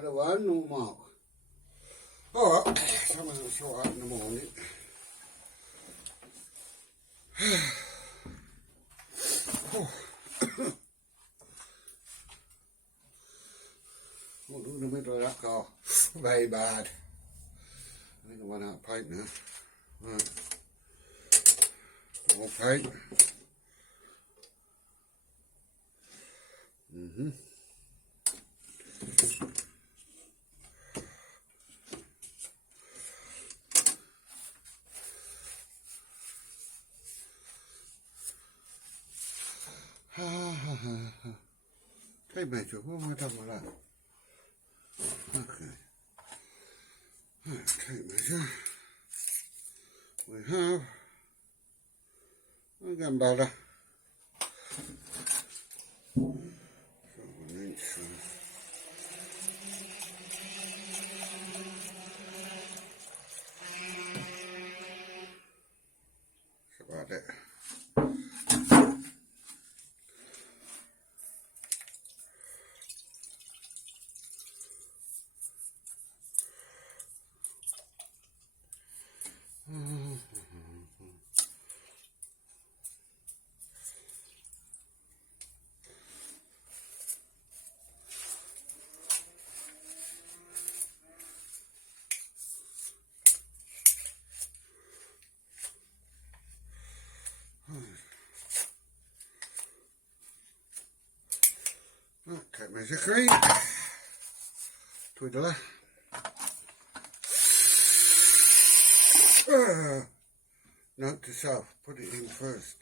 better one, no more. Oh, well, some of them sort out in the morning. What do in the middle of that car? Very bad. I think I went out of paint now. Right. More paint. Okay, Major, what am I done with that? Okay. Okay, Major. We have a gunpowder. So 1 inch. That's about it. Okay, measure clean. Twiddler. Note to self, put it in first.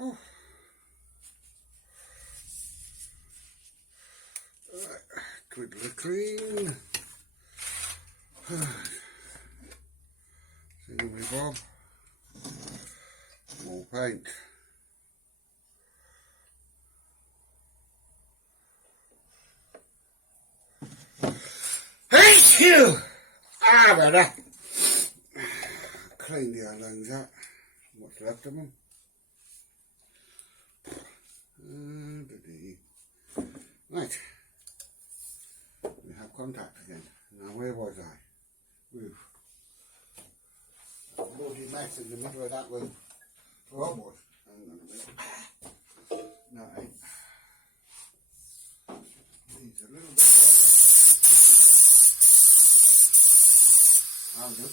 Oh. Twiddler clean. See me, Bob. More paint. Thank you! Ah, better. Clean the lungs out. What's left of them? Right. We have contact again. Now, where was I? Roof. Bloody mess in the middle of that roof. Oh boy. Hang on a minute. No, it ain't. Needs a little bit better. I'll do.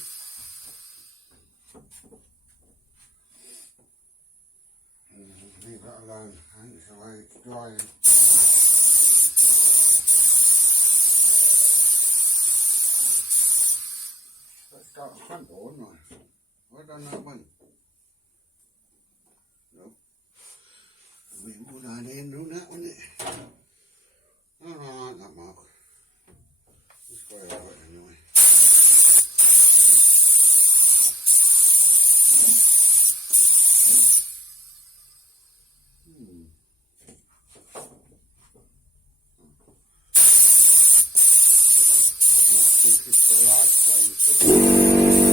Leave that alone. Thanks the way it's drying. Let's start the front door, wouldn't I? I don't know when. No. We will down there and do that, wouldn't it? Alright, that mark. This way I'll it anyway. I think it's lot places.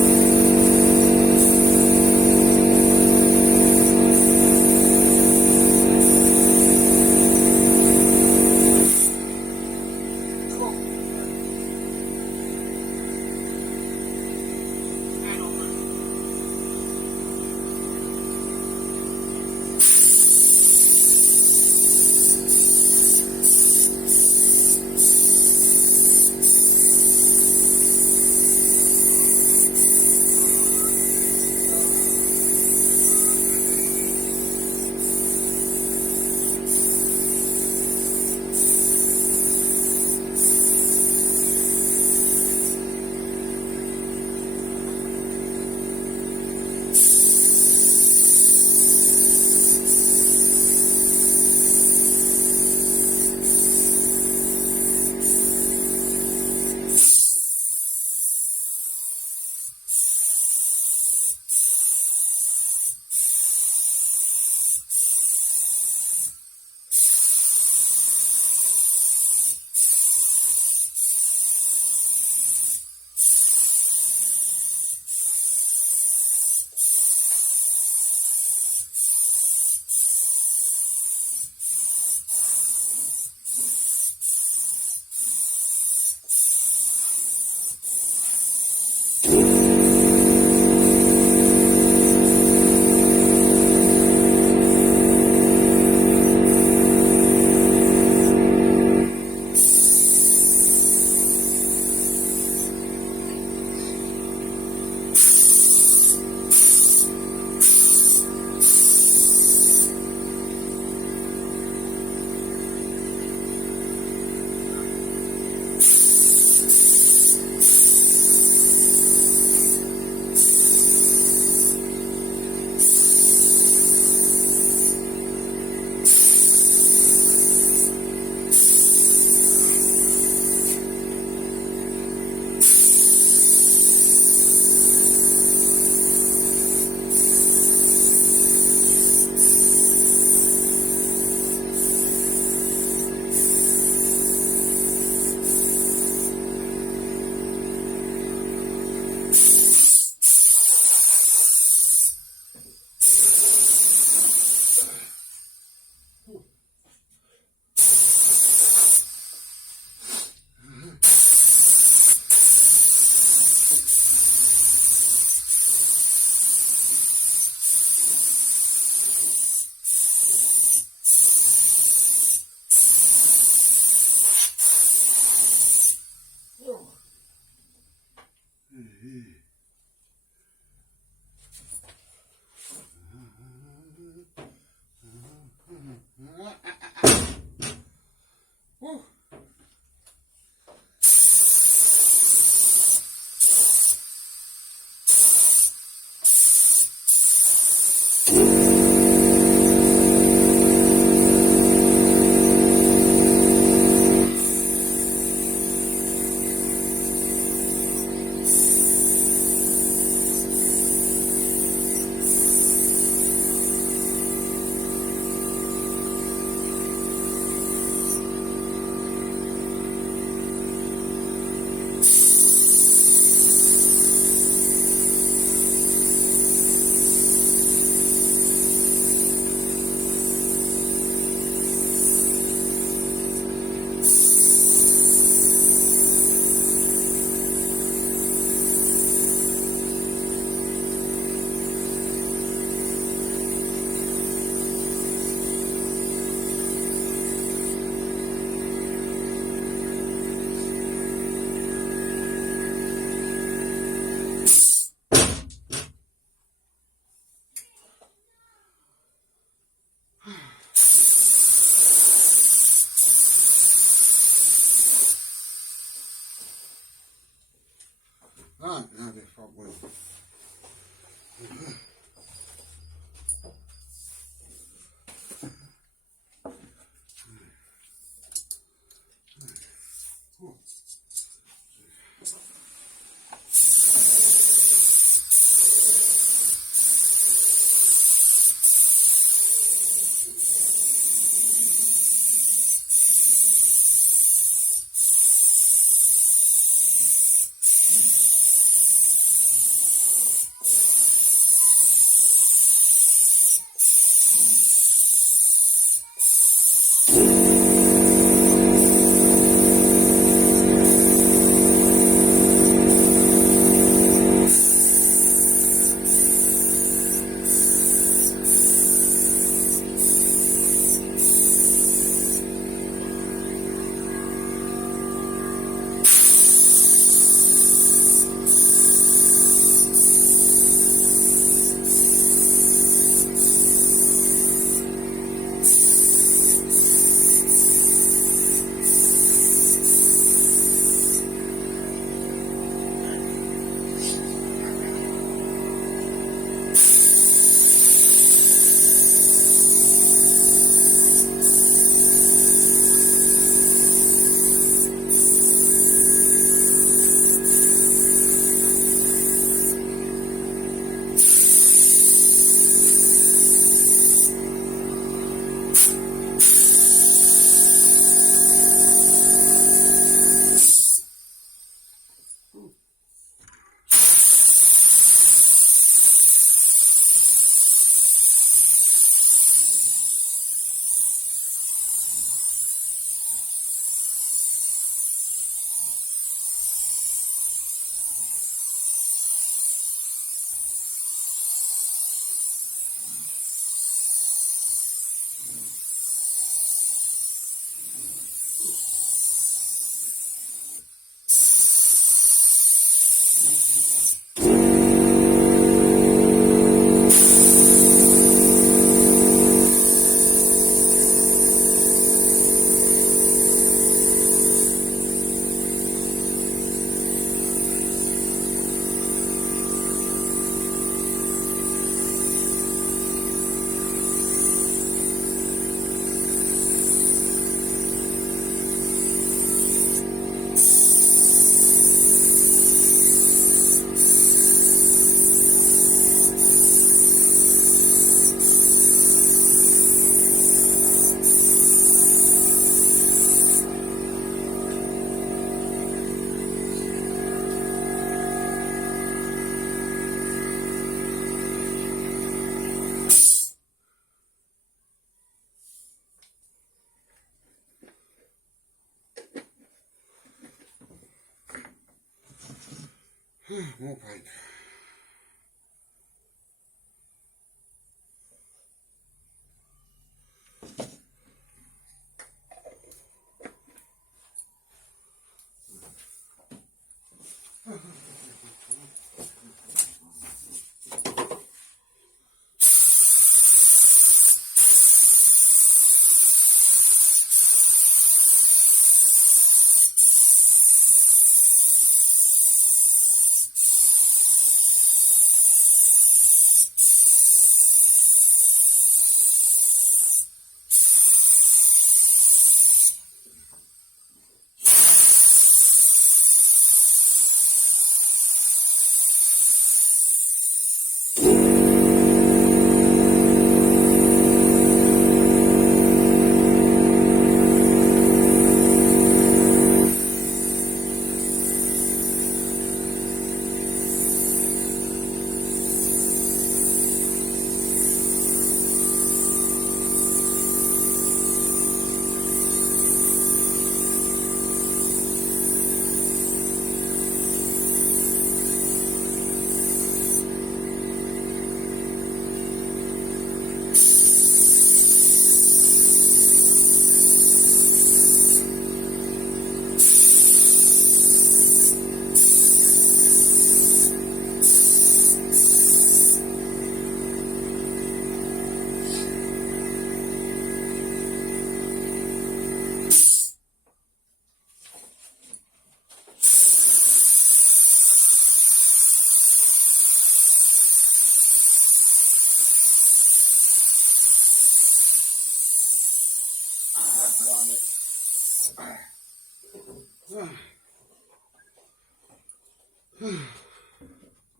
Woo. More paint.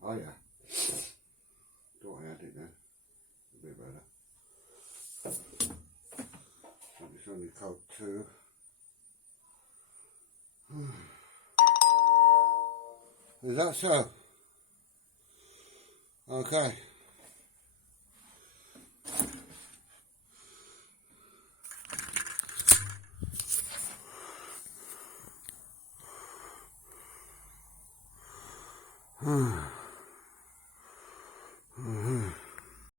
Oh yeah. Thought I had it then. A bit better. It's only coat 2. Is that so? Okay. Hmm.